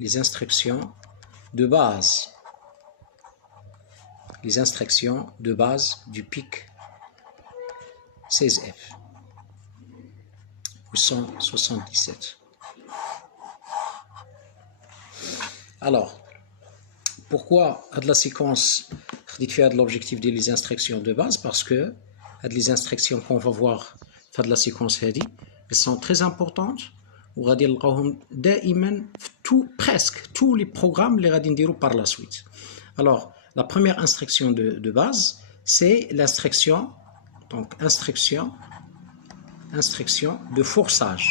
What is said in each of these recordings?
les instructions de base. Les instructions de base du PIC 16F. 877. Alors, pourquoi la séquence de l'objectif des instructions de base? Parce que les instructions qu'on va voir dans la séquence, elles sont très importantes. On va dire presque tous les programmes les radins par la suite. Alors, la première instruction de base, c'est l'instruction, donc instruction de forçage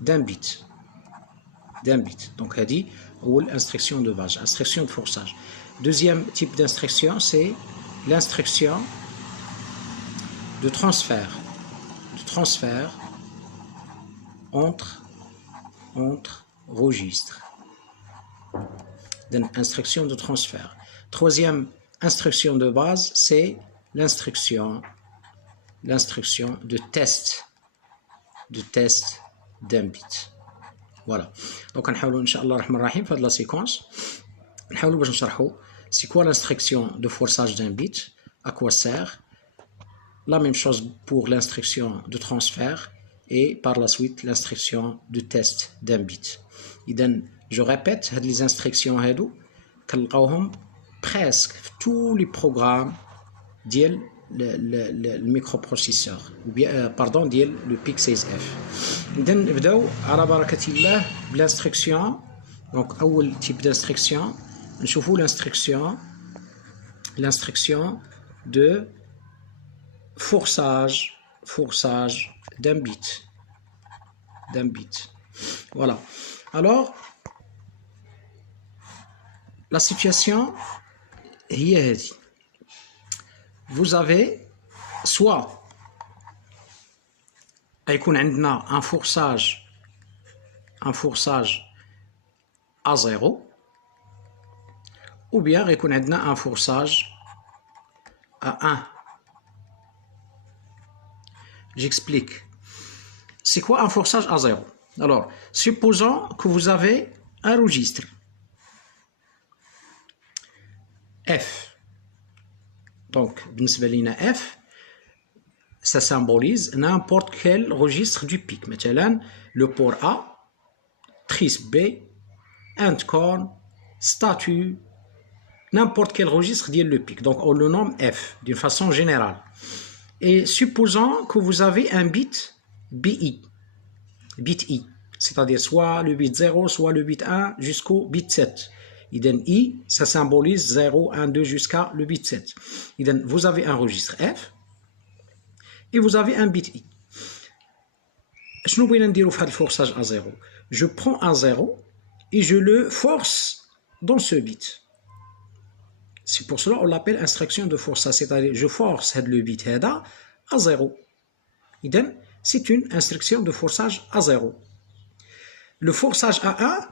d'un bit. Donc, elle dit instruction de base, instruction de forçage. Deuxième type d'instruction, c'est l'instruction de transfert entre registres. Instruction de transfert. Troisième instruction de base, c'est l'instruction de test d'un bit. Voilà. Donc, on va Inch'Allah Rahim faire la séquence. On va c'est quoi l'instruction de forçage d'un bit, à quoi sert. La même chose pour l'instruction de transfert et par la suite l'instruction de test d'un bit. Je répète, les instructions qu'on presque tous les programmes le microprocesseur ou bien pardon le PIC 16F. نبداو على بركة الله بالinstruction. Donc أول type d'instruction نشوفوا l'instruction de forçage d'un bit. Voilà. Alors la situation هي هذه. Vous avez soit يكون عندنا un forçage à 0 ou bien يكون عندنا un forçage à 1. J'explique. C'est quoi un forçage à 0? Alors, supposons que vous avez un registre F. Donc, F, ça symbolise n'importe quel registre du PIC. Maintenant, le port A, tris B, endcorn, statut, n'importe quel registre dit le PIC. Donc, on le nomme F d'une façon générale. Et supposons que vous avez un bit BI, bit I, c'est-à-dire soit le bit 0, soit le bit 1 jusqu'au bit 7. I, ça symbolise 0, 1, 2 jusqu'à le bit 7. Vous avez un registre F et vous avez un bit I. Je vais dire le forçage à 0. Je prends un 0 et je le force dans ce bit. C'est pour cela qu'on l'appelle instruction de forçage, c'est-à-dire je force le bit à 0. C'est une instruction de forçage à 0. Le forçage à 1,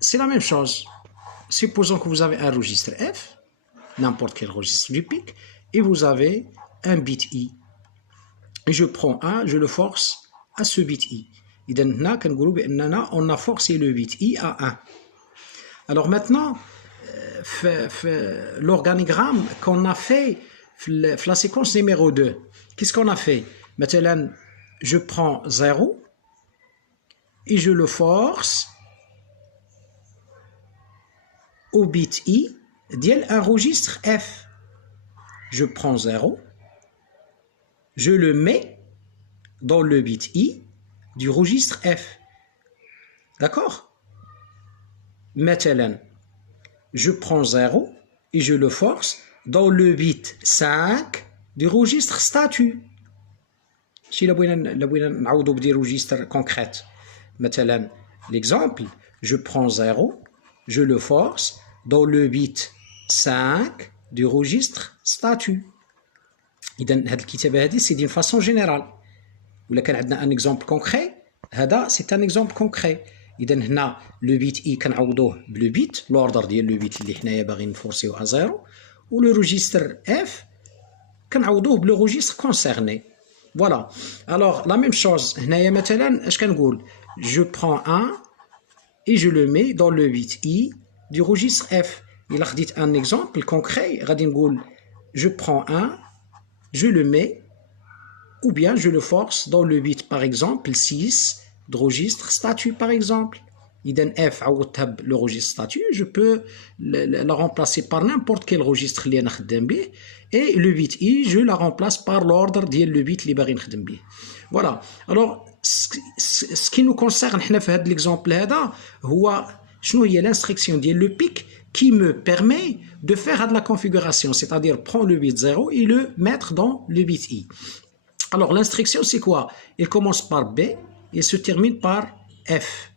c'est la même chose. Supposons que vous avez un registre F, n'importe quel registre du PIC, et vous avez un bit I. Et je prends 1, je le force à ce bit I. On a forcé le bit I à 1. Alors maintenant, l'organigramme qu'on a fait, la séquence numéro 2, qu'est-ce qu'on a fait? Maintenant, je prends 0 et je le force au bit I d'un registre F. Je prends 0, je le mets dans le bit I du registre F. D'accord? Maintenant, je prends 0 et je le force dans le bit 5 du registre statut. Si la بغينا des registres concrets. Maintenant, l'exemple, je prends 0, je le force dans le bit 5 du registre statut. إذا هذه الكتابة هذه c'est d'une façon générale. ولا كان عندنا un exemple concret, هذا c'est un exemple concret. إذا هنا لو بيت إي كنعوضوه بلو بيت لوردر ديال لو بيت اللي حنايا باغيين نفورسيو أ زيرو، و لو روجيستر إف كنعوضوه بلو روجيستر كونسيرني. فوالا. ألوغ لا ميم شوز هنايا مثلا اش كنقول؟ je prends un et je le mets dans le bit I du registre F. Il a dit un exemple concret, je prends un, je le mets, ou bien je le force dans le bit par exemple 6 de registre statut par exemple. إذا F عوضتها le registre statut, je peux la remplacer par n'importe quel registre اللي أنا خدام به, et le bit I je la remplace par l'ordre ديال le bit اللي باغي نخدم به. Voilà. Alors ce qui nous concerne حنا في هذا l'exemple هذا هو شنو هي l'instruction ديال le pic qui me permet de faire de la configuration, c'est-à-dire prendre le bit 0 et le mettre dans le bit I. Alors l'instruction c'est quoi? Elle commence par B et se termine par F.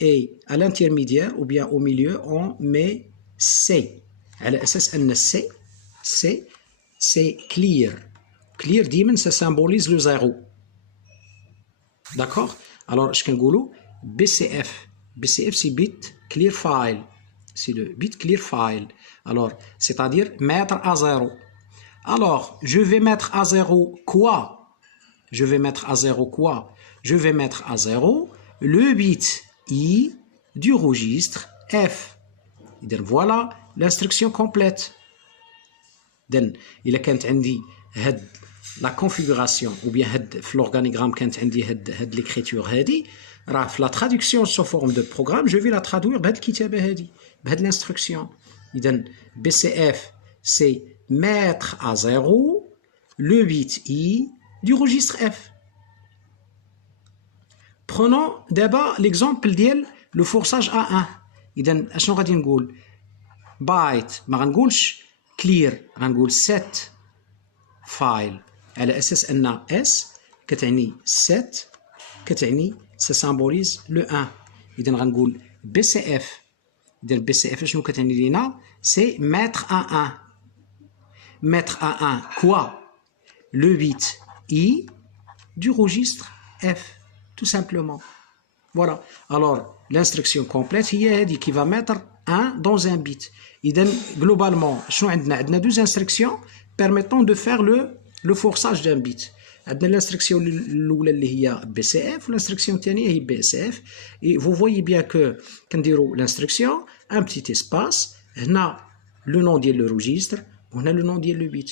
Et à l'intermédiaire ou bien au milieu, on met C. على أساس أن C, c'est clear. Clear, ديما, ça symbolise le 0. D'accord? Alors, je vais BCF. BCF, c'est bit clear file. C'est le bit clear file. Alors, c'est-à-dire mettre à 0. Alors, je vais mettre à 0 quoi? Je vais mettre à 0 quoi? Je vais mettre à 0 le bit I du registre F. Donc voilà l'instruction complète. Donc, il a كانت عندي هاد la configuration ou bien هاد في l'organigramme كانت عندي هاد l'écriture هادي راه في la traduction sous forme de programme je vais la traduire بهاد الكتابة هادي بهاد l'instruction. إذن BCF c'est mettre à 0 le bit I du registre F. Prenons d'abord l'exemple ديال le forçage A1. إذن أشنو غادي نقول؟ بايت ما غنقولش clear, غنقول set file على أساس أن S كتعني set كتعني ça symbolise le 1. إذن غنقول BCF. إذن BCF شنو كتعني لينا؟ c'est mettre à 1. Mettre à 1 quoi? Le bit I du registre F. Tout simplement. Voilà. Alors, l'instruction complète هي هذه qui va mettre 1 dans un bit. إذن globalement شنو عندنا؟ عندنا deux instructions permettant de faire le forçage d'un bit. عندنا l'instruction الأولى اللي هي BCF والinstruction الثانية هي BCF. Et vous voyez bien que كنديروا l'instruction un petit espace هنا le nom ديال le registre وهنا le nom ديال le bit.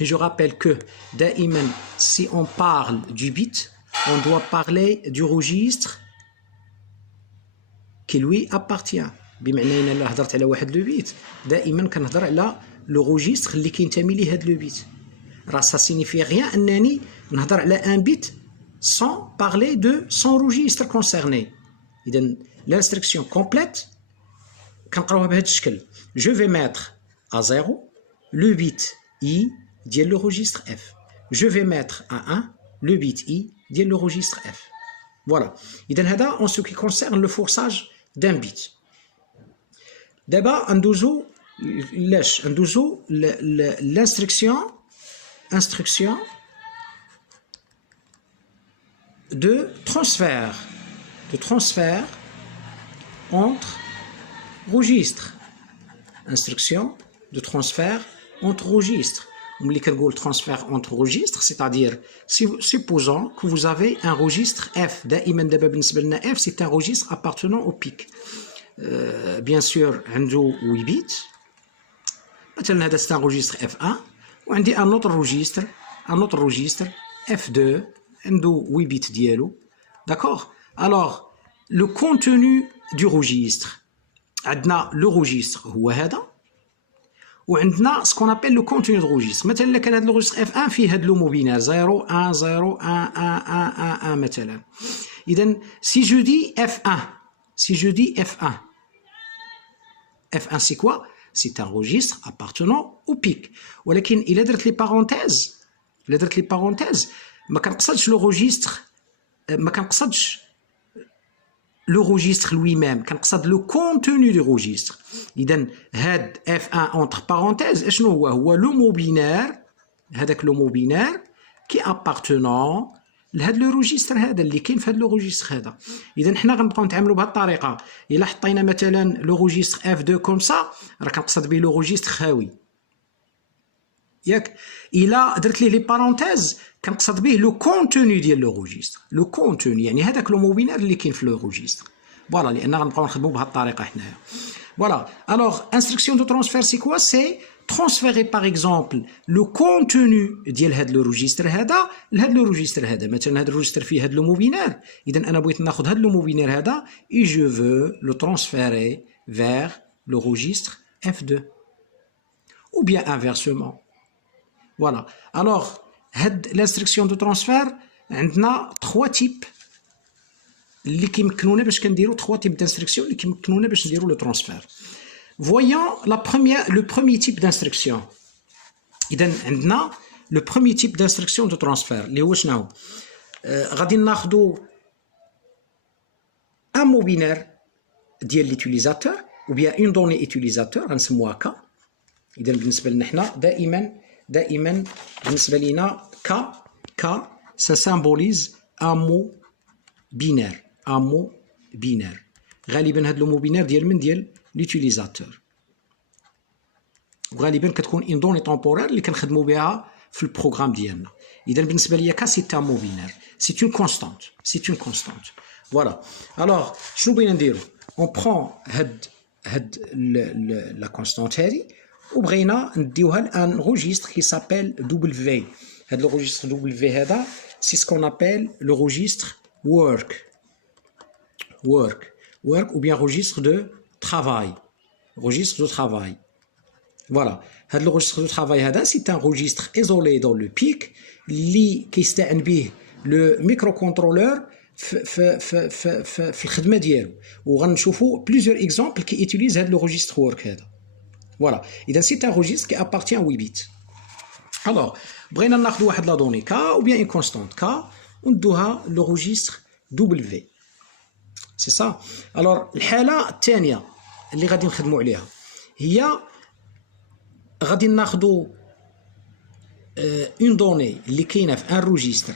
Et je rappelle que دائما si on parle du bit on doit parler du registre qui lui appartient. بمعنى إن إلا هضرت على واحد لو بيت دائما كنهضر على لو registre اللي كينتمي ليه هاد لو بيت. راه ça signifie rien أنني نهضر على un bit sans parler de son registre concerné. إذن l'instruction complète كنقراوها بهذا الشكل. Je vais mettre à 0 le bit I ديال le registre F. Je vais mettre à 1 le bit I ديال le registre F. Voilà. إذن هذا en ce qui concerne le forçage d'un bit. دابا ندوزو l'instruction de transfert entre registres. Instruction de transfert entre registres. ملي كنقول transfert entre registres, c'est-à-dire supposons que vous avez un registre F. دائما دابا بالنسبة لنا F c'est un registre appartenant au PIC. Bien sûr عنده 8 bits. مثلا هذا c'est un registre F1 وعندي un autre registre F2 عنده 8 bits ديالو. D'accord? Alors le contenu du registre عندنا le registre هو هذا وعندنا ce qu'on appelle le contenu de registre. مثلا الا كان هذا الريجستر F1 فيه هاد لو مو بينار 0 1 0 1 1 1 1 1 مثلا. اذا si je dis F1 F1 c'est quoi? C'est un registre appartenant au PIC. ولكن إلا درت لي parenthèse ما كنقصدش لو registre ما كنقصدش le registre lui-même كنقصد le contenu du registre. إذن هاد F1 entre parenthèses شنو هو le mot binaire هذاك le mot binaire qui appartenant لهاد لو روجيستر هذا اللي كاين في هاد لو روجيستر هذا. اذا حنا غنبقاو نتعاملوا بهاد الطريقه. الا حطينا مثلا لو روجيستر F2 كوم سا راه كنقصد به لو روجيستر خاوي. ياك الى درت ليه لي بارونتيز كنقصد به لو كونتوني ديال لو روجيستر لو كونتوني يعني هذاك لو مو بينار اللي كاين في لو روجيستر فوالا لان غنبقاو نخدموا بهذه الطريقه حنايا فوالا الوغ انستركسيون دو ترانسفير سي كوا سي transférer par exemple le contenu ديال هذا لو روجيستر هذا لهذا لو روجيستر هذا مثلا هذا الروجيستر فيه هذا لو مو بينار اذا انا بغيت ناخذ هذا لو مو بينار هذا et je veux le transférer vers le registre F2 ou bien inversement voilà alors هاد l'instruction de transfert عندنا 3 types اللي كيمكنونا باش كنديروا 3 types d'instruction اللي كيمكنونا باش نديروا لو ترانسفير voyons le premier type d'instruction اذا عندنا le premier type d'instruction de transfert اللي هو شنو غادي ناخذوا un mot binaire ديال l'utilisateur ou bien une donnée utilisateur غنسموها ك اذا بالنسبه لنا حنا دائما بالنسبه لينا ك ça symbolise un mot binaire غالبا هذا المو بينير ديال من ديال l'utilisateur وغالبا كتكون une donnée temporaire اللي كنخدموا بها في البروغرام ديالنا اذا بالنسبه ليا ك سي un mot binaire c'est une constante voilà alors شنو بغينا نديرو on prend هاد la constante هذه وبغينا نديوها لان registre qui s'appelle W هاد le registre W هذا c'est ce qu'on appelle le registre work ou bien registre de travail voilà هذا le registre de travail هذا c'est un registre isolé dans le PIC اللي كيستعن به le microcontrôleur في الخدمه ديالو وغنشوفوا plusieurs exemples qui utilisent هذا le registre work هذا voilà اذا c'est un registre qui appartient à 8 bits alors بغينا ناخذ واحد لا دوني k ou bien une constante k وندوها le registre W c'est ça alors الحاله الثانيه اللي غادي نخدموا عليها هي غادي ناخذوا اون دوني اللي كاينه في ان روجيستر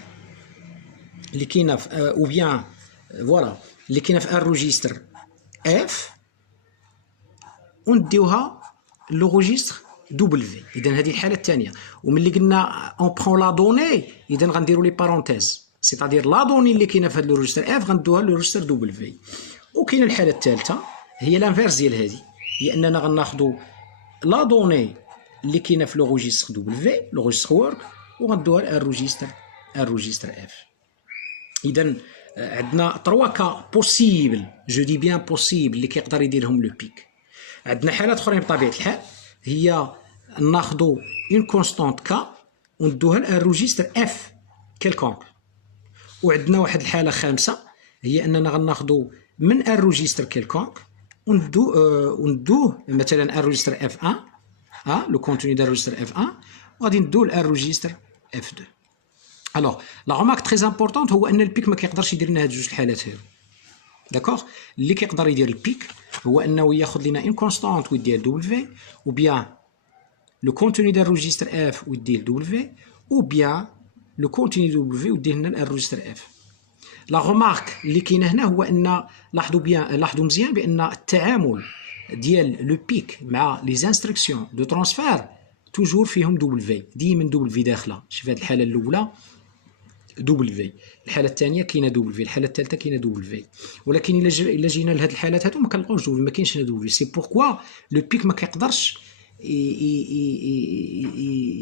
اللي كاينه في او بيان فوالا اللي كاينه في ان روجيستر اف ونديوها لو روجيستر دبليو اذا هذه الحاله الثانيه وملي قلنا اون برون لا دوني اذا غنديروا لي بارونتيز سيتادير لا دوني اللي كاينه في هذا الروجيستر اف غندوها للروجيستر دبليو وكاينه الحاله الثالثه هي لانفيرس ديال هذه هي اننا غناخذوا لا دوني اللي كاينه في لو روجيستر دبليو لو روجيستر وورك وغندوها للروجيستر اف اذا عندنا 3 كا بوسيبل جو دي بيان بوسيبل اللي كيقدر يديرهم لو بيك عندنا حالات اخرين بطبيعه الحال هي ناخذوا اون كونستانت كا وندوها للروجيستر اف كيلكونك وعندنا واحد الحاله خامسه هي اننا غناخذوا من الروجيستر كيلكونك وندوه مثلا الروجيستر اف 1 لو كونتوني ديال الروجيستر اف 1 وغادي ندوه للروجيستر اف 2 الوغ لا رومارك تري امبورطونت هو ان البيك ما كيقدرش يدير لنا هاد جوج الحالات هادو داكوغ اللي كيقدر يدير البيك هو انه ياخذ لنا اون كونستانت ويدير دبليو ou bien le contenu d'un registre F ويدير W ou bien le contenu W ويدير لنا الروجيستر F. لا رومارك اللي كاينه هنا هو ان لاحظوا مزيان بان التعامل ديال لو بيك مع لي انستركسيون دو ترانسفير توجور فيهم W ديما W داخله شوف هذه الحاله الاولى W الحاله الثانيه كاينه W الحاله الثالثه كاينه W ولكن الا جينا لهاد الحالات هادو ما كنلقاوش W ما كاينش هنا W سي بوركوا لو بيك ما كيقدرش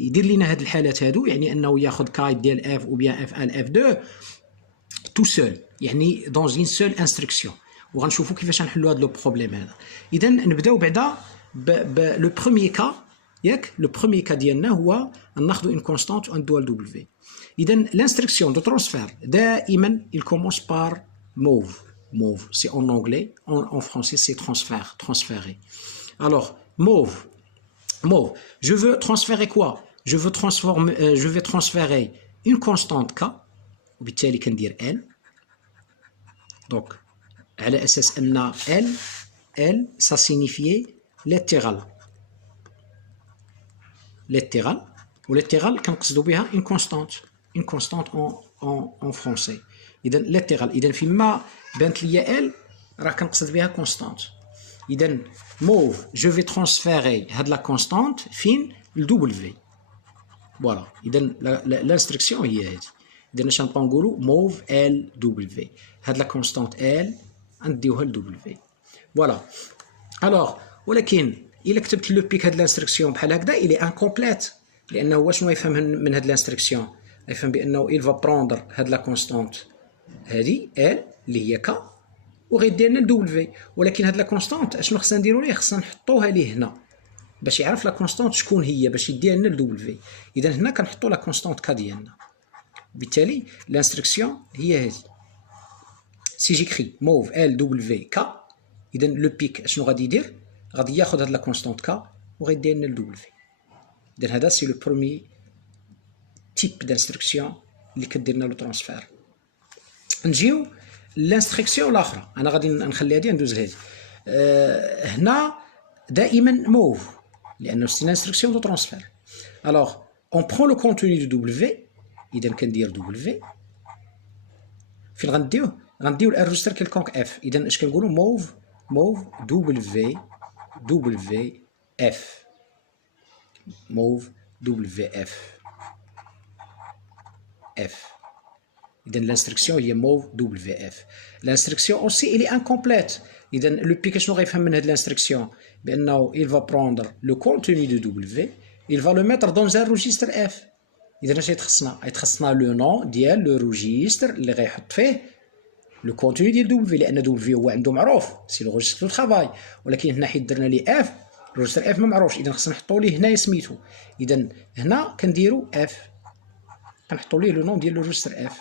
يدير لنا هاد الحالات هادو يعني انه ياخذ كاي ديال اف او بيان اف 1 اف 2 تو سول يعني دون اون سول انستركسيون وغنشوفوا كيفاش نحلوا هاد لو بروبليم هذا اذا نبداو بعدا لو بروميير كا ياك لو بروميير كا ديالنا هو ناخذوا اون كونستانت وندوها لدبليو اذا l'instruction de transfert دائما il commence par move c'est en anglais en français c'est transférer alors move je veux transférer quoi je vais transférer une constante k وبالتالي كندير l donc على اساس ان l ça signifie latéral كنقصدوا بها une constante en français اذا latéral اذا فيما بانت ليا l راه كنقصد بها constante اذا move je vais transférer هاد la constante فين W فوالا. اذا لانستركسيون هي هذه. اذا اش نبقاو نقولوا موف ال دبليو، هاد لا كونستانت ال نديوها ل دبليو. فوالا. الوغ ولكن الا كتبت لو بيك هاد لانستركسيون بحال هكذا الي انكومبليت، لانه هو شنو يفهم من هاد لانستركسيون؟ يفهم بانه il va prendre هاد لا كونستانت هادي ال اللي هي ك وغيدير لنا دبليو، ولكن هاد لا كونستانت اشنو خصنا نديرو ليه؟ خصنا نحطوها ليه هنا باش يعرف لا كونستانت شكون هي، باش يديها لنا دبليو. اذا هنا كنحطو لا كونستانت ك ديالنا. بالتالي لانستركسيون هي هذه. سي جيكري موف ال دبليو ك، اذا لو بيك اشنو غادي يدير؟ غادي ياخذ هاد لا كونستانت ك وغيدير لنا دبليو. اذا هذا سي لو بروميي تيب دانستركسيون اللي كدير لنا لو ترانسفير. نجيو لانستركسيون الاخرى، انا غادي نخلي هذه ندوز لهذه. هنا دائما موف لانه سي لانستركسيون دو ترانسفير. الوغ اون برون لو كونتوني دو دبليو، اذا كندير دبليو فين غنديوه؟ غنديو الريجستر كيلكونك اف. اذا اش كنقولوا؟ موف دبليو اف، موف دبليو اف. اذا لانستركسيون هي موف دبليو اف. لانستركسيون اوسي الي انكومبليت. اذا لو بيك شنو غيفهم من هاد لانستركسيون؟ بانه il va prendre le contenu de W, il va le mettre dans un registre F. اذا اش يتخصنا؟ يتخصنا لو نون ديال لو روجيستر اللي غيحط فيه لو كونتوني ديال دبليو، لان دبليو هو عنده معروف سي لو روجيستر دو ترافاي، ولكن هنا حيت درنا ليه اف الروجيستر اف ما معروفش، اذا خصنا نحطو ليه هنايا سميتو. اذا هنا كنديرو اف، كنحطو ليه لو نون ديال لو روجيستر اف.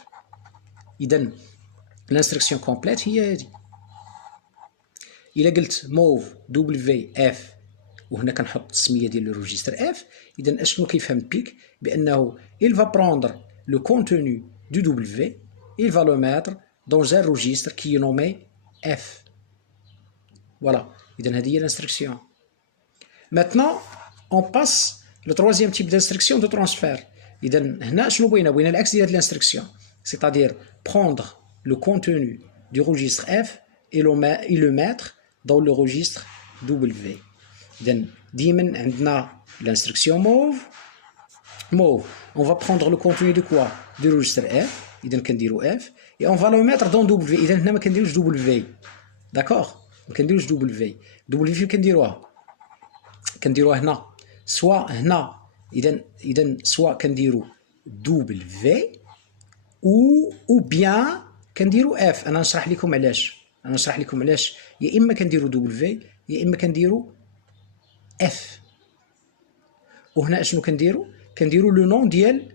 اذا لانستركسيون كومبليت هي هذه. الا قلت موف دبليو اف وهنا كنحط السميه ديال لو روجيستر اف، اذا اشنو كيفهم بيك؟ بانه il va prendre le contenu du W, il va le mettre dans un registre qui est nommé F. Voilà. اذا هذه هي l'instruction. Maintenant on passe le troisième type d'instruction de transfert. اذا هنا شنو بغينا؟ بغينا العكس ديال l'instruction, c'est-à-dire prendre le contenu du registre F et le mettre dans le registre W. إذا ديما عندنا l'instruction move, on va prendre le contenu de quoi? Du registre F, إذا كنديرو F et on va le mettre dans W. إذا هنا ما كنديروش W, d'accord؟ ما كنديروش W فين كنديروها هنا، سواء هنا إذا سواء كنديرو W ou bien كنديرو F. أنا نشرح لكم علاش. يا إما كنديرو W يا إما كنديرو F. وهنا اشنو كنديرو لو نون ديال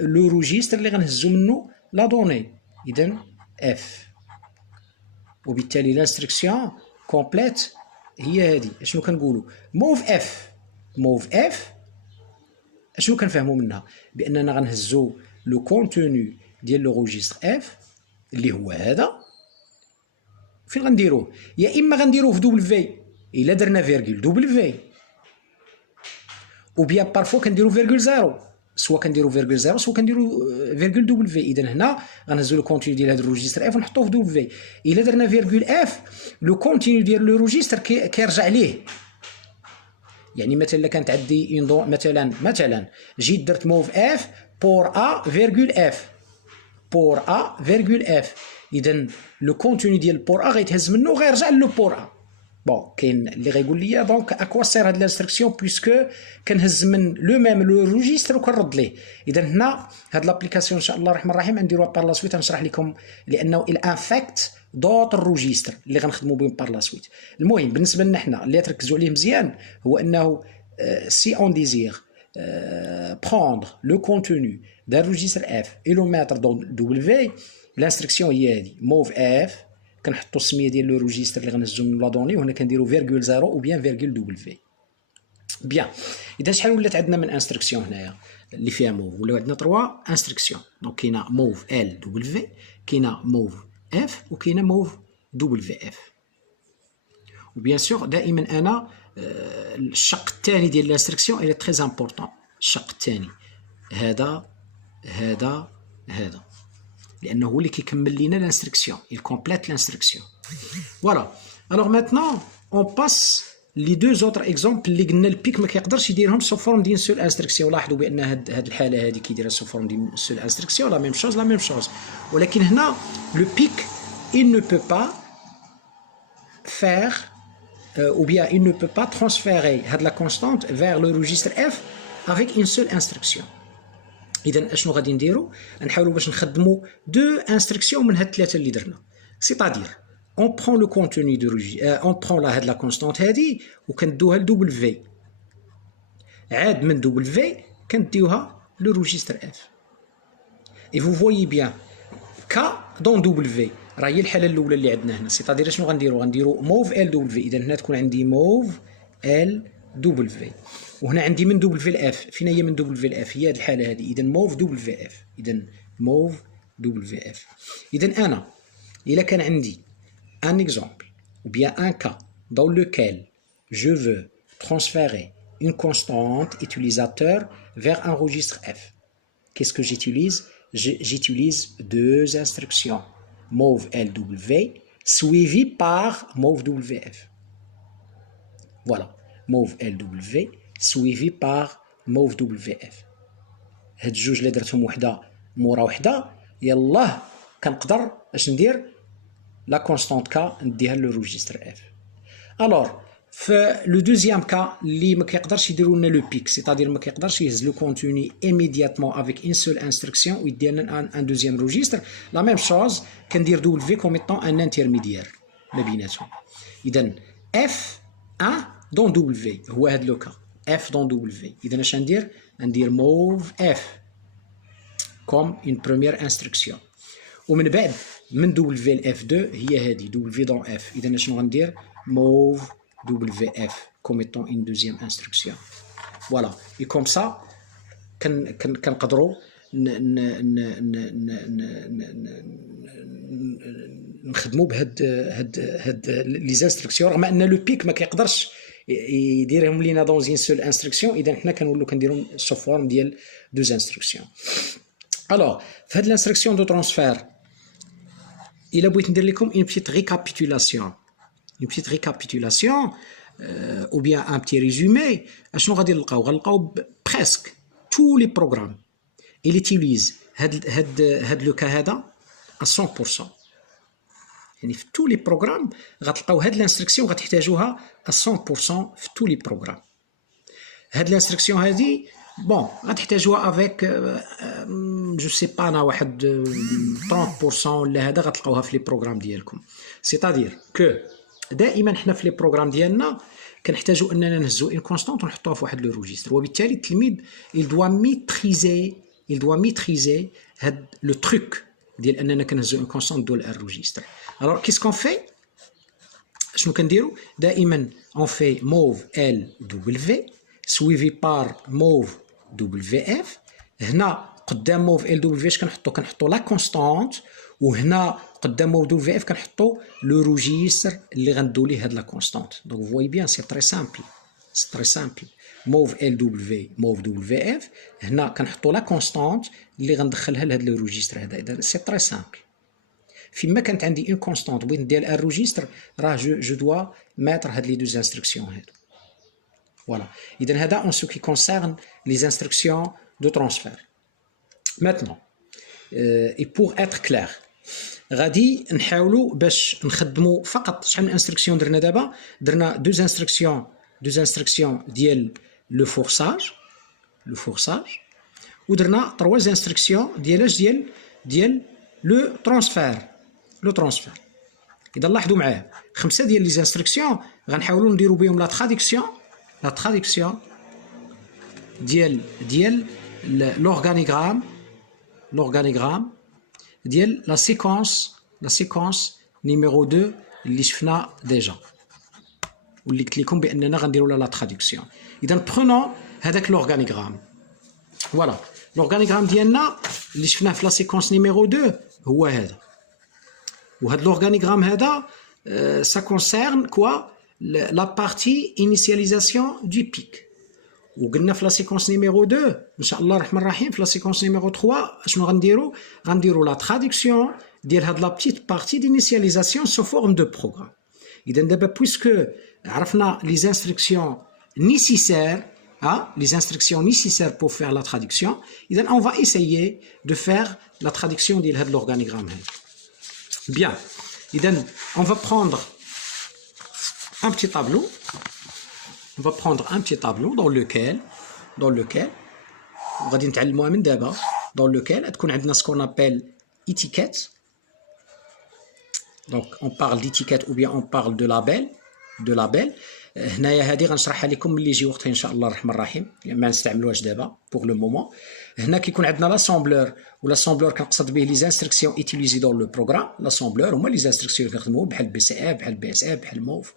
لو روجيستر اللي غنهزو منه لا دوني، اذا اف. وبالتالي لانستركسيون كومبليت هي هذه. اشنو كنقولوا؟ موف اف اشنو كنفهموا منها؟ باننا غنهزو لو كونتوني ديال لو روجيستر اف اللي هو هذا. فين غنديروه؟ يا اما غنديروه في دبليو الا درنا فيرغول دبليو، ou bien parfois كنديرو فيرغول زيرو، سواء كنديرو فيرغول زيرو سواء كنديرو فيرغول دبليو. اذا هنا غنهزو لو كونتينيو ديال هذا الروجيستر اف ونحطوه في دبليو. الا درنا فيرغول اف لو كونتينيو ديال لو روجيستر كيرجع ليه. يعني مثلا كانت عندي مثلا جيت درت موف اف بور ا فيرغول اف، اذا لو كونتينيو ديال بور ا غيتهز منه وغيرجع لو بور ا. بون كاين اللي غيقول لي دونك اكوا سير هاد لانستركسيون بويسكو كنهز من لو ميم لو روجيستر وكنرد ليه. اذا هنا هاد لابليكاسيون ان شاء الله الرحمن الرحيم غنديروها بار لا سويت، غنشرح لكم لانه il انفيكت دوط الروجيستر اللي غنخدموا بهم بار لا سويت. المهم بالنسبه لنا حنا اللي تركزوا عليه مزيان هو انه سي اون ديزير prendre le contenu d'un registre F et le mettre dans W, l'instruction هي هذه موف اف، كنحطوا السميه ديال لو روجيستر اللي غنهزو من لا دوني، وهنا كنديرو فيرغول زيرو او بيان فيرغول دبليو. بيان. اذا شحال ولات عندنا من انستركسيون هنايا اللي فيها موف؟ ولاو عندنا 3 انستركسيون. دونك كاينه موف ال دبليو، كاينه موف اف، وكاينه موف دبليو اف. وبيان سور دائما انا الشق الثاني ديال الانستركسيون الى تري امبورطون. الشق الثاني هذا لانه هو اللي كيكمل لينا l'instruction, il complète l'instruction. Voilà. Alors maintenant on passe les deux autres exemples اللي قلنا البيك ما كيقدرش يديرهم سو فورم دين سول انستركسيون. لاحظوا بان هاد الحاله هذه كيديرها سو فورم دين سول انستركسيون لا ميم شوز ولكن هنا لو بيك il ne peut pas faire ou bien il ne peut pas transférer la constante vers le registre F avec une seule instruction. إذا أشنو غادي نديرو؟ نحاولوا باش نخدموا دو انستركسيون من هاد الثلاثة اللي درنا. سيتادير on prend le contenu de on prend la constante هادي وكندوها ل W. عاد من W كنديوها le registre F. Et vous voyez bien K dans W راه هي الحالة الأولى اللي عندنا هنا. سيتادير شنو غنديرو؟ غنديرو موف ال دبليو. إذا هنا تكون عندي موف ال دبليو وهنا عندي من دبليو الاف. فين هي من دبليو الاف؟ هي هذه الحالة هذه. إذا موف دبليو اف. إذا موف دبليو اف. إذا أنا إلا كان عندي un exemple ou bien un cas dans lequel je veux transférer une constante utilisateur vers un registre F, qu'est-ce que j'utilise? J'utilise deux instructions. mov LW suivi par mov WF. Voilà, mov LW suivi par mov WF. هاد الجوج اللي درتهم وحده مورا وحده يلاه كنقدر اش ندير لا كونستانت كا نديها لو ريجستر اف. الوغ في لو دوزيام كا اللي ما كيقدرش يديروا لنا لو بيك سيتادير ما كيقدرش يهز لو كونتوني ايميدياتمون افيك ان سول انستركسيون ويدير لنا ان دوزيام ريجستر. لا ميم شوز كندير دبليو كوم ايطون ان انترميديير ما بيناتهم. اذا اف 1 دون دبليو هو هذا لو كا اف دون دبليو. اذا اش ندير؟ ندير موف اف كوم اون بروميير انستركسيون ومن بعد من دبليو اف 2 هي هذه دبليو دون اف. اذا شنو غندير؟ موف دبليو اف كوم ايطون اون دوزيام انستركسيون. فوالا اي كوم سا كنقدروا نخدموا بهاد لي انستركسيون رغم ان لو بيك ما كيقدرش يديرهم لينا دون زين سول انستركسيون. اذا حنا كنولوا كنديرهم سو فورم ديال دوز انستركسيون. الوغ في هاد الانستركسيون دو ترانسفير الا بغيت ندير لكم اون بيتيت ريكابيتولاسيون ou bien un petit résumé. اشنو غادي نلقاو؟ غنلقاو presque tous les programmes ils utilisent هاد لو كا هذا à 100%. يعني في tous les programmes غتلقاو هاد الانستركسيون غتحتاجوها à 100% في tous les programmes. هاد الانستركسيون هادي بون غتحتاجوها افيك جو سي با انا واحد 30% ولا هذا غتلقاوها في لي بروغرام ديالكم. سيتادير كو دائما حنا في لي بروغرام ديالنا كنحتاجوا اننا نهزوا ان كونستانت ونحطوها في واحد لو روجيستر وبالتالي التلميذ il doit maîtriser هاد لو تروك ديال اننا كنهزوا ان كونستانت دول الروجيستر. alors qu'est-ce qu'on fait؟ شنو كنديروا؟ دائما on fait mov LW suivi par mov WF. هنا قدام mov LW اش كنحطوا لا كونستانت وهنا قدام mov WF كنحطوا لو روجيستر اللي غندو ليه هاد لا كونستانت. دونك فوي بيان سي تري سامبل mov LW mov WF هنا كنحطوا لا كونستانت اللي غندخلها لهاد لو روجيستر هذا. اذا سي تري سامبل. فيما كانت عندي اون كونستانت بغيت ندير ان روجيستر راه جو دوا ماتر هاد لي دوز انستركسيون هادو. Voilà. إذن هذا en ce qui concerne les instructions de transfert. Maintenant, et pour être clair, غادي نحاولوا باش نخدموا فقط شحال من انستركسيون درنا دابا؟ درنا دوز انستركسيون ديال لو فورساج ودرنا 3 انستركسيون ديال لو ترانسفير. إذا لاحظوا معايا 5 ديال لي انستركسيون غنحاولوا نديروا بهم لا traduction ديال l'organigramme ديال la séquence numéro 2 اللي شفنا ديجا واللي قلت لكم باننا غنديروا لها لا traduction. اذا prenons هذاك l'organigramme. فوالا l'organigramme ديالنا اللي شفناه في لا séquence numéro 2 هو هذا. وهذا l'organigramme هذا ça concerne quoi؟ la partie initialisation du pic. وقلنا في لا سيكونس نيميرو 2 ان شاء الله الرحمن الرحيم في لا سيكونس نيميرو 3 شنو غنديروا لا traduction ديال هاد لا بتيت بارتي دينيسياليزاسيون سو فورم دو بروغرام. إذا دابا puisque عرفنا les instructions nécessaires, les instructions nécessaires pour faire la traduction, إذا on va essayer de faire la traduction de هذا l'organigramme. Bien. إذا on va prendre un petit tableau. On va prendre un petit tableau dans lequel غادي نتعلموها من دابا, dans lequel تكون عندنا ce qu'on appelle étiquette. Donc on parle d'étiquette ou bien on parle de label. هنايا هذه غنشرحها لكم ملي يجي وقتها ان شاء الله الرحمن الرحيم, ما نستعملوهاش دابا pour le moment. هنا كيكون عندنا لاسامبلور, والاسامبلور كنقصد به لي انستركسيون utilisées dans le programme. لاسامبلور هما لي انستركسيون اللي كنخدموهم بحال بي سي اف, بحال بي اس اف, بحال موف.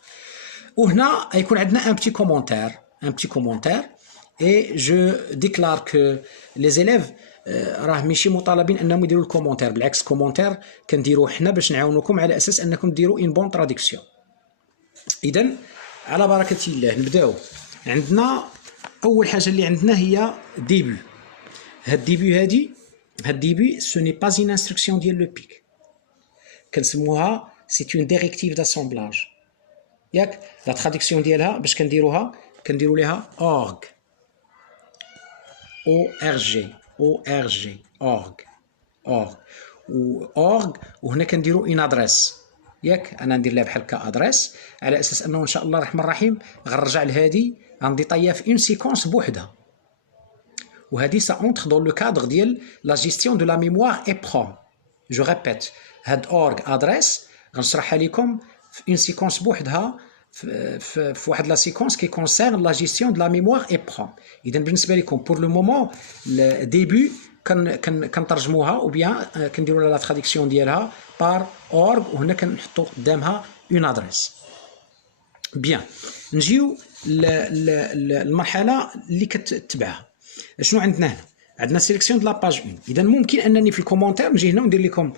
وهنا يكون عندنا un petit commentaire et je déclare que les élèves راه ماشي مطالبين انهم يديروا الكومونتير, بالعكس الكومونتير كنديروه حنا باش نعاونوكم على اساس انكم ديروا une bonne traduction. اذا على بركه الله نبداو. عندنا اول حاجه اللي عندنا هي ديبي. هاد ديبي ce n'est pas une instruction ديال لو بيك, كنسموها c'est une directive d'assemblage. ياك لا تراديكسيون ديالها باش كنديروها, كنديروا ليها org وهنا كنديروا ان ادريس. ياك انا ندير لها بحال هكا ادريس على اساس انه ان شاء الله الرحمن الرحيم غنرجع لهادي غنديطايا في اون سيكونس بوحدها. وهذه سا اونتر دون لو كادر ديال لا جيستيون دو لا ميموار ايبروم. جو ريبيت, هاد اورغ ادريس غنشرحها لكم في اون سيكونس بوحدها, في واحد لا سيكونس كي كونسيرن لا جيستيون دو لا ميموار ايبروم. اذا بالنسبه لكم بور لو مومون ديبي كنترجموها او بيان كنديروا لها لا تراديكسيون ديالها بار اورغ, وهنا كنحطوا قدامها اون ادريس. بيان, نجيو المرحله اللي كتتبعها. شنو عندنا هنا؟ عندنا سيليكسيون دو لا باج 1. اذا ممكن انني في الكومونتير نجي هنا وندير لكم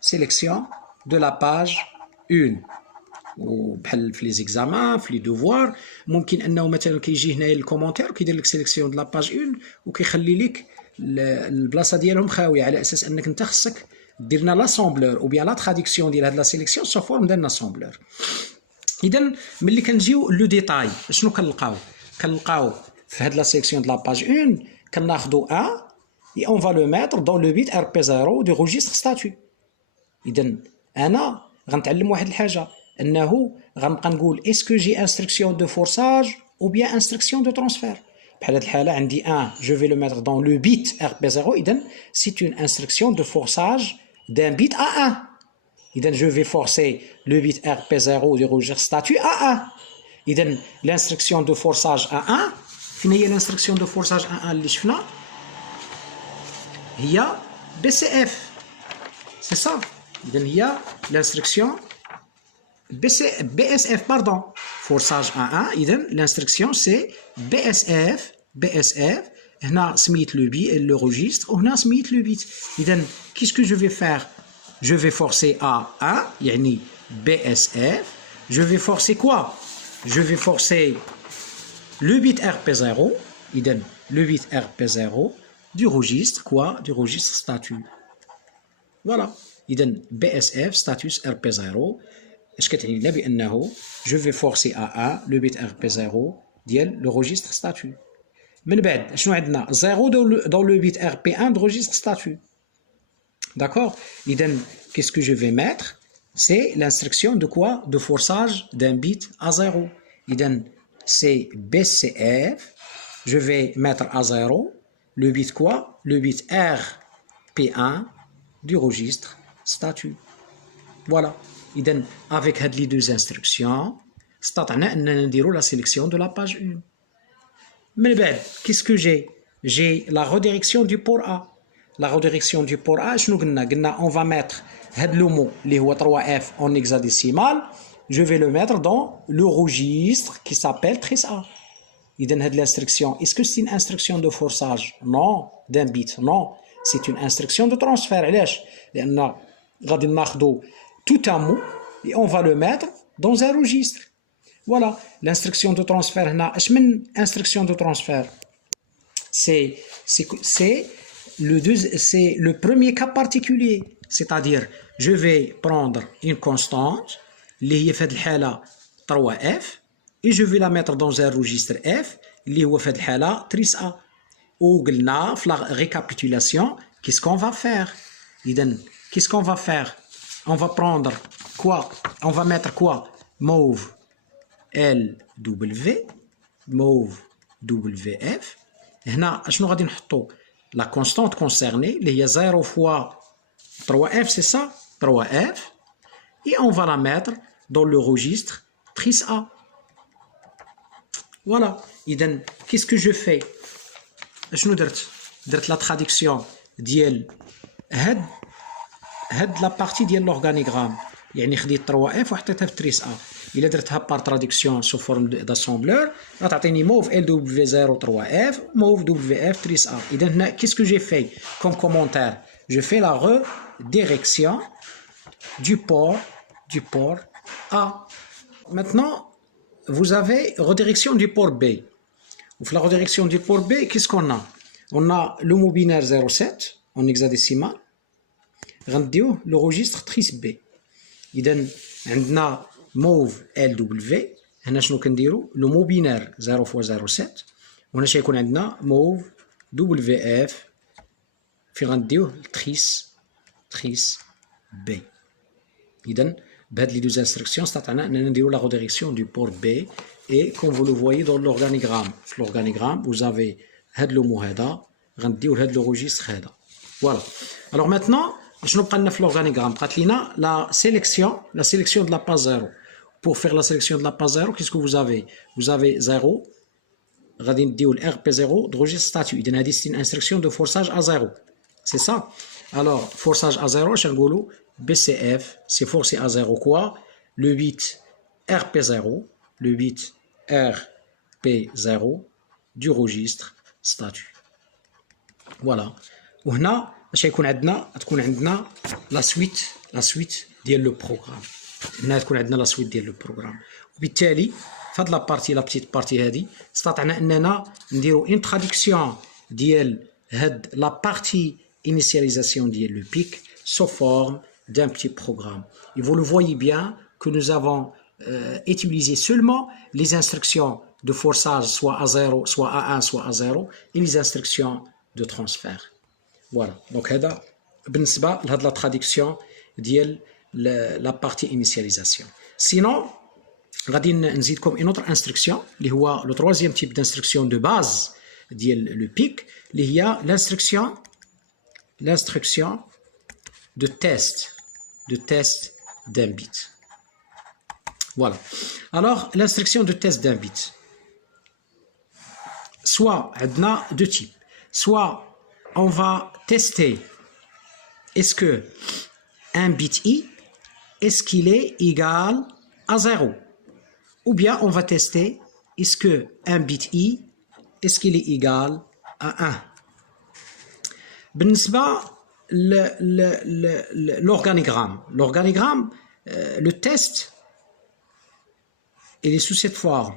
سيليكسيون دو لا باج 1, وبحال في لي زيكزامان في لي دوفوار ممكن انه مثلا كيجي هنايا الكومونتير وكيدير لك سيليكسيون دو لا باج 1 وكيخلي لك البلاصه ديالهم خاويه, على اساس انك انت خصك دير لنا لاسامبلور او بيان لا تراديكسيون ديال هاد لا سيليكسيون سو فورم ديال لاسامبلور. اذا ملي كنجيو لو ديتاي شنو كنلقاو في هاد لا سيليكسيون دو لا باج 1 كناخذوا 1 et on va le mettre dans le bit RP0 du registre statut. اذا انا غنتعلم واحد الحاجه, انه غنبقى نقول اسكو جي انستركسيون دو فورساج او بيان انستركسيون دو ترانسفير. بحال هاد الحاله عندي 1 جو في لو ميتر دون لو بيت RP0, اذا سي اون انستركسيون دو فورساج دان بيت ا 1. اذا جو في فورسي لو بيت RP0 دو registre statut ا 1. اذا l'instruction de forçage A1 فين هي l'instruction de forçage A1 اللي شفنا؟ هي BCF, c'est ça. إذا هي l'instruction BSF pardon, forçage A1. إذا l'instruction c'est BSF. هنا سميت le registre وهنا سميت le bit. إذا qu'est-ce que je vais faire? Je vais forcer A1 يعني BSF. Je vais forcer quoi? Je vais forcer le bit RP0, idem, le bit RP0 du registre, quoi? Du registre statut. Voilà. Idem, BSF, status RP0. Est-ce que tu as dit je vais forcer A1, le bit RP0, le registre statut. Mais je vais 0 dans le bit RP1 de registre statut. D'accord? Idem, qu'est-ce que je vais mettre? C'est l'instruction de quoi? De forçage d'un bit à 0. Idem, c'est BCF. Je vais mettre à 0 le bit quoi? Le bit RP1 du registre statut. Voilà. Idem, avec les deux instructions, استطعنا أننا نديرو la sélection de la page 1. Mais ben, qu'est-ce que j'ai? J'ai la redirection du port A. La redirection du port A, on va mettre le mot, les 3F en hexadécimal. Je vais le mettre dans le registre qui s'appelle trace A. Il donne l'instruction. Est-ce que c'est une instruction de forçage? Non. D'un bit? Non. C'est une instruction de transfert. Tout un mot et on va le mettre dans un registre. Voilà. L'instruction de transfert. Instruction de transfert. C'est le premier cas particulier. C'est-à-dire, je vais prendre une constante. اللي هي في هذه الحالة 3F et je vais la mettre dans un registre F اللي هو في هذه الحالة تريس A. وقلنا في la récapitulation qu'est-ce qu'on va faire. إذن qu'est-ce qu'on va faire. On va prendre quoi. On va mettre quoi. mauve LW mauve WF. هنا اشنو غادي نحطو la constante concernée اللي هي 0 fois 3F c'est ça 3F et on va la mettre dans le registre trice A. Voilà. إذن qu'est-ce que je fais. اشنو درت la traduction ديال هاد la partie ديال l'organigramme يعني خديت 3F وحطيتها في تريس A. إلا درتها par traduction sous forme d'assembleur غتعطيني mauve LW0 3F mauve WF تريس A. إذا هنا qu'est-ce que j'ai fait comme commentaire. Je fais la redirection du port A. Maintenant vous avez redirection du port B. Pour la redirection du port B, qu'est-ce qu'on a. On a le mot binaire 07 en hexadécimal. غنديوه le registre trice B. إذا عندنا mauve LW. هنا شنو كنديرو le mot binaire 0 fois 07. وهنا شيكون عندنا mauve WF في غنديوه trice B. إذا بهاد لي دوز instructions استطعنا أننا نديرو la redirection du port B. Et comme vous le voyez dans l'organigramme, vous avez هاد le mot هذا غنديو لهاد le registre هذا. Voilà. Alors maintenant, شنو بقى لنا في l'organigramme. بقات لينا la sélection de la page 0. Pour faire la sélection de la page 0, qu'est-ce que vous avez. Vous avez 0 غادي نديو RP0 de registre statut. إذن هذه c'est une instruction de forçage à 0. C'est ça. Alors forçage à 0 اش نقولوا BCF c'est forcé à 0 quoi. Le 8 RP0 le 8 RP0 du registre statut. Voilà. وهنا اش يكون عندنا تكون عندنا la suite ديال لو بروغرام. هنا تكون عندنا لا سويت ديال لو بروغرام. وبالتالي في هاد لا بارتي لا بتيت بارتي هادي استطعنا اننا نديرو ان تراديكسيون ديال هاد لا بارتي initialisation ديال لو بيك sous forme d'un petit programme. Et vous le voyez bien que nous avons utiliser seulement les instructions de forçage soit à 0, soit à 1, soit à 0 et les instructions de transfert. Voilà. Donc هذا بالنسبة لهاد la traduction ديال la partie initialisation. Sinon غادي نزيدكم une autre instruction اللي هو le troisième type d'instruction de base ديال le PIC اللي هي l'instruction de test d'un bit. Voilà. Alors, l'instruction de test d'un bit. Soit, on a deux types. Soit, on va tester est-ce que un bit I, est-ce qu'il est égal à 0. Ou bien, on va tester est-ce que un bit I, est-ce qu'il est égal à 1. بالنسبة l'organigramme, le test, il est sous cette forme.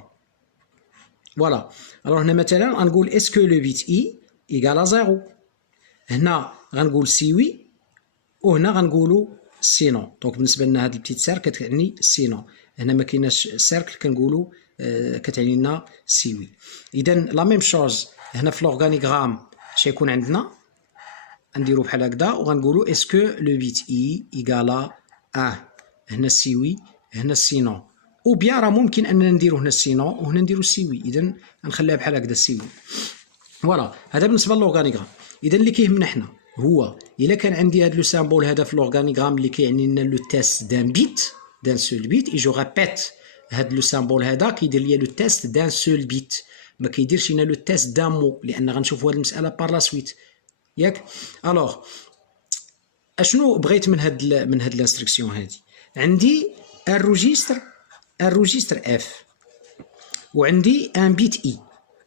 Voilà. Alors, maintenant, on dit est-ce que le bit I égal à 0. هنا غنقول سي وي وهنا غنقولوا سينون. دونك بالنسبه لنا هاد البتيت سيركل كتعني سينون. هنا ما كايناش سيركل كنقولوا كتعني لنا سي وي. اذا لا ميم شوز هنا في لورغانيغرام شيكون عندنا نديرو بحال هكذا وغنقولوا اسكو لو بيت اي ايغالا 1. هنا سي وي هنا سينون. او بيان راه ممكن اننا نديرو هنا سينون وهنا نديرو سي وي. اذا غنخليها بحال هكذا سي وي. فوالا هذا بالنسبه للورغانيغرام. اذا اللي كيهمنا حنا هو الا كان عندي هذا لو سامبول هذا في لورغانيغرام اللي كيعني لنا لو تيست دان بيت دان سول بيت اي جو ريبيت هذا لو سامبول هذا كيدير ليا لو تيست دان سول بيت ما كيديرش لنا لو تيست دان مو لان غنشوفوا هذه المساله بار لا سويت ياك. الوغ اشنو بغيت من هاد الانستركسيون هادي عندي الروجيستر اف وعندي ان بيت اي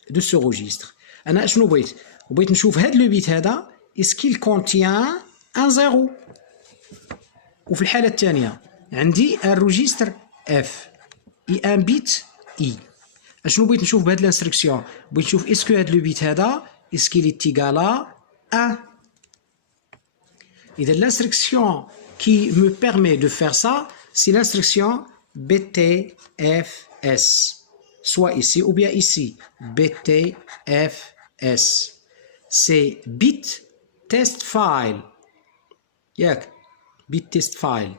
دو سو روجيستر. انا اشنو بغيت نشوف هاد لو بيت هذا اسكيل كونتيان ان زيرو. وفي الحاله الثانيه عندي الروجيستر اف اي ان بيت اي. اشنو بغيت نشوف بهاد الانستركسيون بغيت نشوف اسكو هاد لو بيت هذا اسكيل ايغالا 1. Et l'instruction qui me permet de faire ça, c'est l'instruction BTFS, soit ici ou bien ici, BTFS. C'est bit test file. ياك bit test file.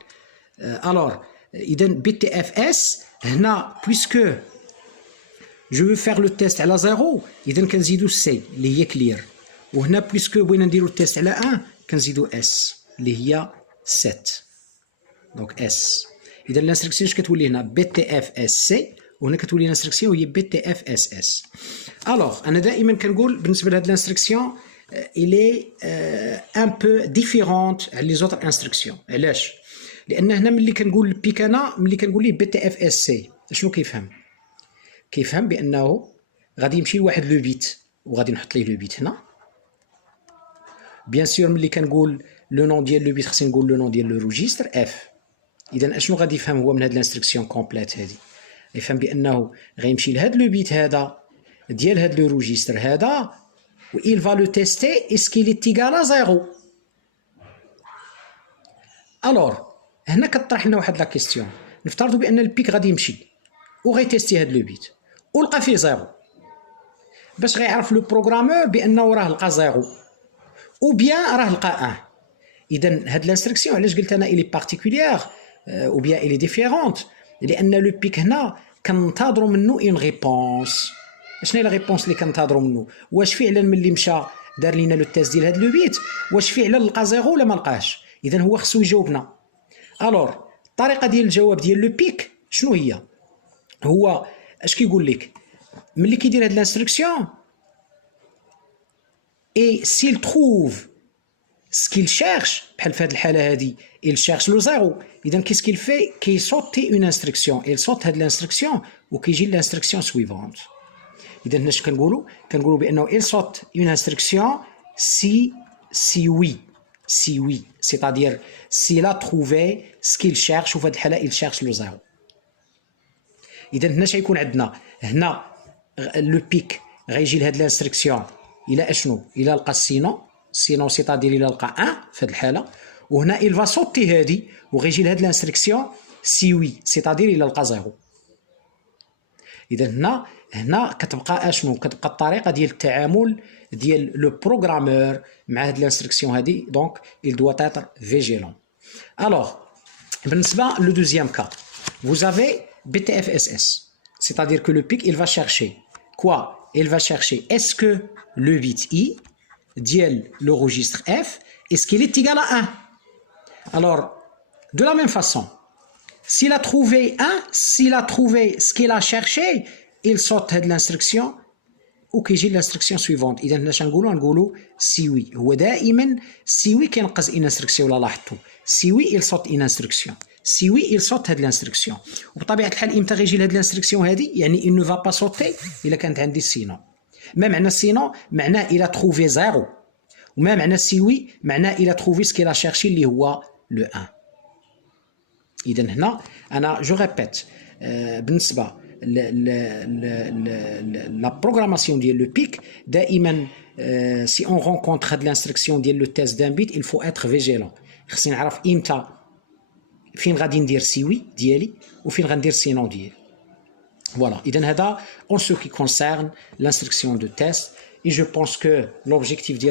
Alors, إذا BTFS هنا puisque je veux faire le test على 0 إذا كنزيدو سي اللي هي clear. وهنا puisque بغينا نديرو التيست على 1 كنزيدو اس اللي هي 7. دونك اس. اذا الانستركسيون اش كتولي هنا بي تي اف اس سي وهنا كتولي الانستركسيون هي بي تي اف اس اس. الوغ انا دائما كنقول بالنسبه لهاد الانستركسيون الي ان بو ديفيرونت على لي زوتر انستركسيون. علاش؟ لان هنا ملي كنقول البيك انا ملي كنقول ليه بي تي اف اس سي شنو كيفهم؟ كيفهم بانه غادي يمشي لواحد لو بيت وغادي نحط ليه لو بيت هنا. بيان سور ملي كنقول لو نون ديال لو بيت خصني نقول لو نون ديال لو روجيستر اف. اذا اشنو غادي يفهم هو من هاد الانستركسيون كومبليت هادي؟ يفهم بانه غيمشي لهاد لو بيت هذا ديال هاد لو روجيستر هذا و il va le tester est-ce qu'il est égal à 0. الوغ هنا كطرح لنا واحد لا كيستيون. نفترضوا بان البيك غادي يمشي وغيتيستي هاد لو بيت ولقى فيه 0. باش غيعرف لو بروغرامور بانه راه لقى 0 ou bien راه لقى 1. اذا هاد الانستركسيون علاش قلت انا الي بارتيكوليير ou bien الي ديفيرونت؟ لان لو بيك هنا كننتظروا منه اون ريبونس. شنو هي لا ريبونس اللي كننتظروا منه؟ واش فعلا ملي مشى دار لينا لو تيست ديال هاد لو بيت واش فعلا لقى 0 ولا ما لقاش؟ اذا هو خصو يجاوبنا. الوغ الطريقه ديال الجواب ديال لو بيك شنو هي؟ هو اش كيقول لك ملي كيدير هاد الانستركسيون et s'il trouve ce qu'il cherche, بحال في هذه الحاله هذه il cherche le 0. اذا qu'est-ce qu'il fait? كيصوتي une instruction. il saute هذه الانستركسيون وكيجي الانستركسيون سويفونت. اذا هنا اش كنقولوا بانه il saute une instruction si oui c'est-à-dire s'il a trouvé ce qu'il cherche وفي هذه الحاله il cherche le 0. اذا هنا اش غيكون عندنا هنا لو بيك غيجي لهاد الانستركسيون الى اشنو؟ الى لقى سينون سيتادير الى لقى 1 في هذه الحاله. وهنا il va sauter هادي وغيجي لهاد الانستركسيون سي وي سيتادير الى لقى 0. اذا هنا كتبقى اشنو؟ كتبقى الطريقه ديال التعامل ديال لو بروغرامور مع هاد الانستركسيون هادي. دونك il doit être vigilant. alors بالنسبه لو دوزيام كا vous avez BTFSS, c'est-à-dire que le PIC il va chercher quoi? Il va chercher est-ce que le bit I diel le registre F est-ce qu'il est égal à 1. Alors de la même façon s'il a trouvé 1, s'il a trouvé ce qu'il a cherché, il saute de l'instruction وكيجي l'instruction suivante. اذا هنا نقولوا سي وي. هو دائما سي وي كينقص ان انستركسيون. ولا لاحظتوا سي وي il saute une instruction. سي وي il saute هاد الانستركسيون. وبطبيعه الحال امتى غيجي لهاد الانستركسيون هادي؟ يعني il ne va pas sauter الا كانت عندي السينون. ما معنى السينون؟ معناه il a trouvé 0. وما معنى السي وي؟ معناه il a trouvé ce qu'il a cherché اللي هو لو 1. اذا هنا انا جو ريبيت بالنسبه لا بروغراماسيون ديال لو بيك دائما سي اون رونكونتر هاد الانستركسيون ديال لو تيست دان بيت il faut être vigilant. خصني نعرف امتى فين غادي ندير سي وي ديالي وفين غندير سينون ديالي. فوالا اذا هذا en ce qui concerne l'instruction de test. Et je pense que l'objectif de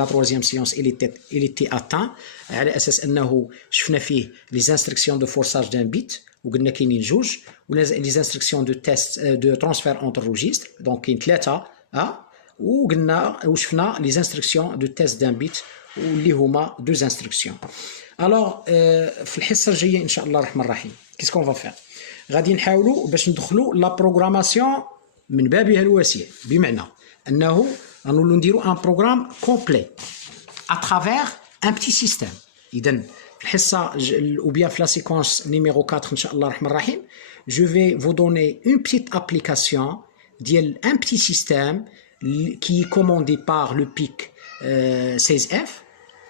la troisième séance il était atteint على اساس انه شفنا فيه les instructions de forçage d'un bit وقلنا كاينين جوج ولا les instructions de test de transfert entre registres donc كاين ثلاثه وقلنا وشفنا les instructions de test d'un bit واللي هما deux instructions. alors في الحصه الجايه ان شاء الله الرحمن الرحيم qu'est-ce qu'on va faire؟ غادي نحاولوا باش ندخلوا لا بروغراماسيون من بابها الواسع. بمعنى انه غنولوا نديروا ان بروغرام كومبلي اترافير ان بتي سيستيم. اذا في الحصه او بيان في لا سيكونس نيميرو 4 ان شاء الله الرحمن الرحيم جو في فو دوني اون بيت ابليكاسيون ديال ان بتي سيستيم كي كوموندي بار لو بيك 16 اف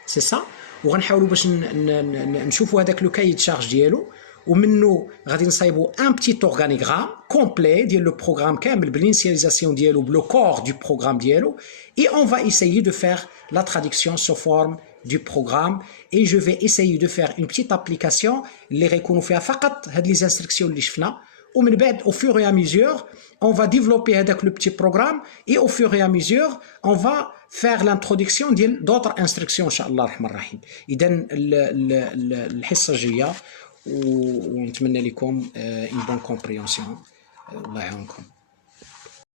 سي سا. وغنحاولوا باش نشوفوا هذاك لو كاي تشارج ديالو ومنه غادي نصايبوا ان بتيت اورغانيغرام كومبلي ديال لو بروغرام كامل بالانيسياليزاسيون ديالو بلو كور دو بروغرام ديالو. et on va essayer de faire la traduction sous forme du programme et je vais essayer de faire une petite application اللي غيكونوا فيها فقط هاد les instructions اللي شفنا ومن بعد au fur et à mesure on va développer هذاك le petit programme et au fur et à mesure on va faire l'introduction ديال d'autres instructions ان شاء الله الرحمن الرحيم. اذا الحصه الجايه ونتمنى لكم une bonne compréhension. الله يعاونكم.